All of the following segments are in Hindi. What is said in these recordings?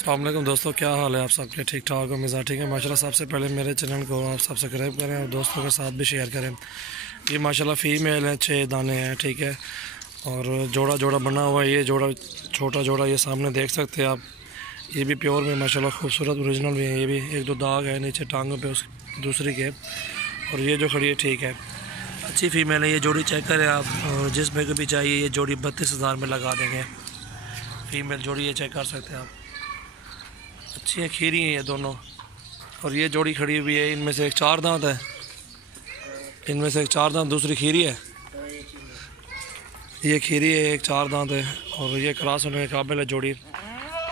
अस्सलाम वालेकुम दोस्तों, क्या हाल है आप सबके? ठीक ठाक हो? मिजाज ठीक है माशाल्लाह। सबसे पहले मेरे चैनल को आप सब्सक्राइब करें और दोस्तों के साथ भी शेयर करें। ये माशाल्लाह फ़ीमेल है, 6 दाने हैं, ठीक है। और जोड़ा जोड़ा बना हुआ है। ये जोड़ा छोटा जोड़ा ये सामने देख सकते हैं आप। ये भी प्योर में माशाल्लाह खूबसूरत ओरिजिनल भी है। ये भी एक दो दाग है नीचे टांगों पे उस दूसरी के। और ये जो खड़ी है ठीक है, अच्छी फ़ीमेल है। ये जोड़ी चेक करें आप, और जिस पे भी चाहिए ये जोड़ी 32,000 में लगा देंगे। फ़ीमेल जोड़ी ये चेक कर सकते हैं आप, अच्छी है, खीरी हैं ये दोनों। और ये जोड़ी खड़ी हुई है, इनमें से एक 4 दांत है, इनमें से एक 4 दांत, दूसरी खीरी है। ये खीरी है, एक 4 दांत है। और ये क्रॉस होने के काबिल है जोड़ी।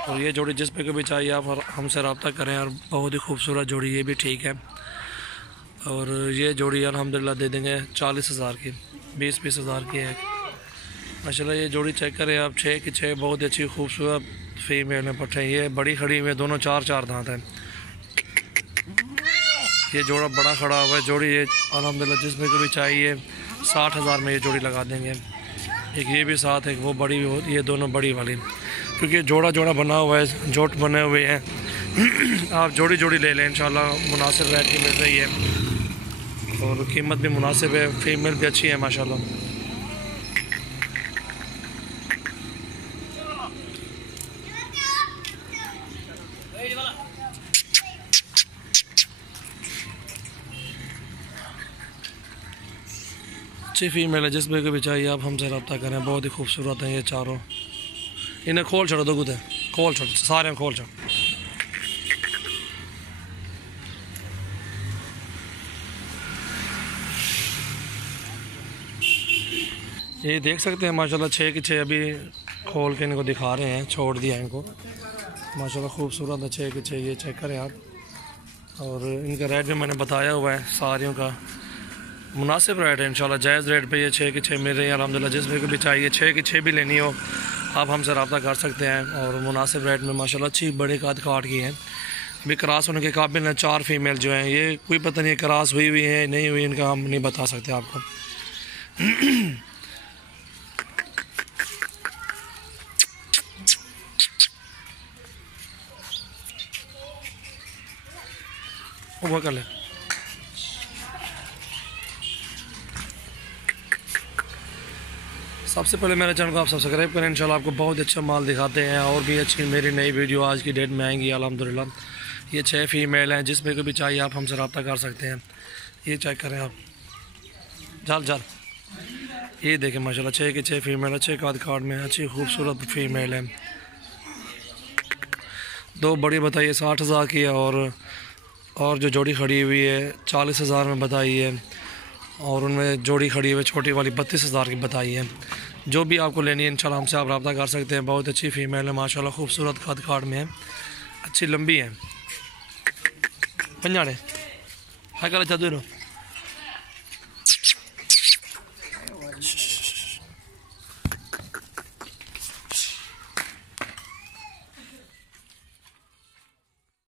और ये जोड़ी जिस पे को भी चाहिए आप हमसे रब्ता करें। और बहुत ही खूबसूरत जोड़ी ये भी ठीक है। और ये जोड़ी अल्हम्दुलिल्लाह दे देंगे 40,000 की, 20-20 हज़ार की है माशाल्लाह। ये जोड़ी चेक करें आप, 6 की 6 बहुत अच्छी खूबसूरत फीमेल में पट्टे। ये बड़ी खड़ी हुई है, दोनों 4-4 दांत हैं। ये जोड़ा बड़ा खड़ा हुआ है जोड़ी। ये अल्हम्दुलिल्लाह जिसमें को भी चाहिए 60,000 में ये जोड़ी लगा देंगे। एक ये भी साथ है, एक वो बड़ी, ये दोनों बड़ी वाली, क्योंकि जोड़ा जोड़ा बना हुआ है, जोट बने हुए हैं। आप जोड़ी जोड़ी ले लें, इंशाल्लाह मुनासिब रेट की मिल रही है और कीमत भी मुनासिब है। फीमेल भी अच्छी है माशाल्लाह। अच्छी फीमेल है, जिस पे को भी चाहिए आप हमसे रब्ता करें। बहुत ही खूबसूरत हैं ये चारों। इन्हें खोल छोड़ो, दो गुदे खोल छोड़ो, सारे खोल छोड़ो। ये देख सकते हैं माशाल्लाह 6 की 6 अभी खोल के इनको दिखा रहे हैं, छोड़ दिया इनको माशाल्लाह। खूबसूरत है 6 की 6, ये चेक करें आप। और इनका रेट भी मैंने बताया हुआ है, सारियों का मुनासिब रेट है इंशाल्लाह। जायज़ रेट पे ये 6 की 6 मिल रही है अल्हम्दुलिल्लाह। जिसमें को भी चाहिए 6 की 6 भी लेनी हो आप हमसे रब्ता कर सकते हैं। और मुनासिब रेट में माशाल्लाह अच्छी बड़े काट की हैं। अभी क्रॉस होने के काबिल हैं 4 फीमेल जो हैं। ये कोई पता नहीं क्रॉस हुई हुई है नहीं हुई, इनका हम नहीं बता सकते आपको। वो कर ले। सबसे पहले मेरे चैनल को आप सब्सक्राइब करें, इंशाल्लाह आपको बहुत अच्छा माल दिखाते हैं। और भी अच्छी मेरी नई वीडियो आज की डेट में आएंगी अल्हम्दुलिल्लाह। ये 6 फीमेल हैं, जिसमें को भी चाहिए आप हमसे रब्ता कर सकते हैं। ये चेक करें आप, जल जल ये देखें माशाल्लाह 6 की 6 फीमेल, अच्छे काट में अच्छी खूबसूरत फीमेल है। 2 बड़ी बताइए 60,000 की है। और जो जोड़ी खड़ी हुई है 40,000 में बताई है। और उनमें जोड़ी खड़ी हुई छोटी वाली 32,000 की बताई है। जो भी आपको लेनी है इंशाल्लाह हमसे आप रब्ता कर सकते हैं। बहुत अच्छी फ़ीमेल है माशाल्लाह, खूबसूरत काट में है, अच्छी लंबी है। पंजाड़े है कल